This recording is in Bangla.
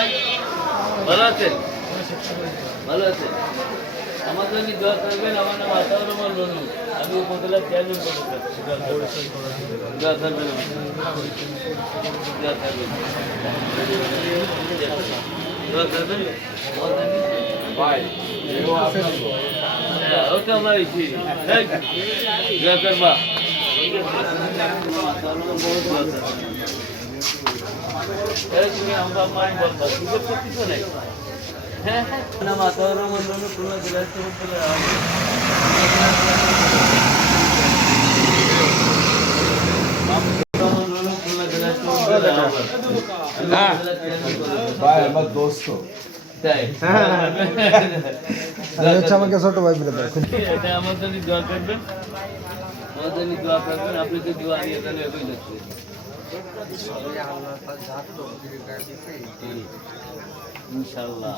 ভাই ভালো আছেন? ভালো আছেন? আমার জন্য দোয়া করবেন। আমার নাম আতাউর রহমান রনু। আমি উপজেলা চেয়ারম্যান পদে দোয়া করবেন। দোয়া করবেন। দোয়া করবেন। ভাই ওকে আমরা ইছি দোয়া করবা। তুমি আমরা মাই বলবা সুযোগ তো কিছু নেই। হ্যাঁ নাম আতাউর রহমান রনু, খুলনা জেলা ভাই আমার দোস্ত আমাকে ছোট ভাই বলে দেয়। এটা আমার জন্য দোয়া করবেন। আমার জন্য দোয়া করবেন। আপনি তো দোয়া নিয়ে তাহলে এগোই যাচ্ছে। ইনশাআল্লাহ।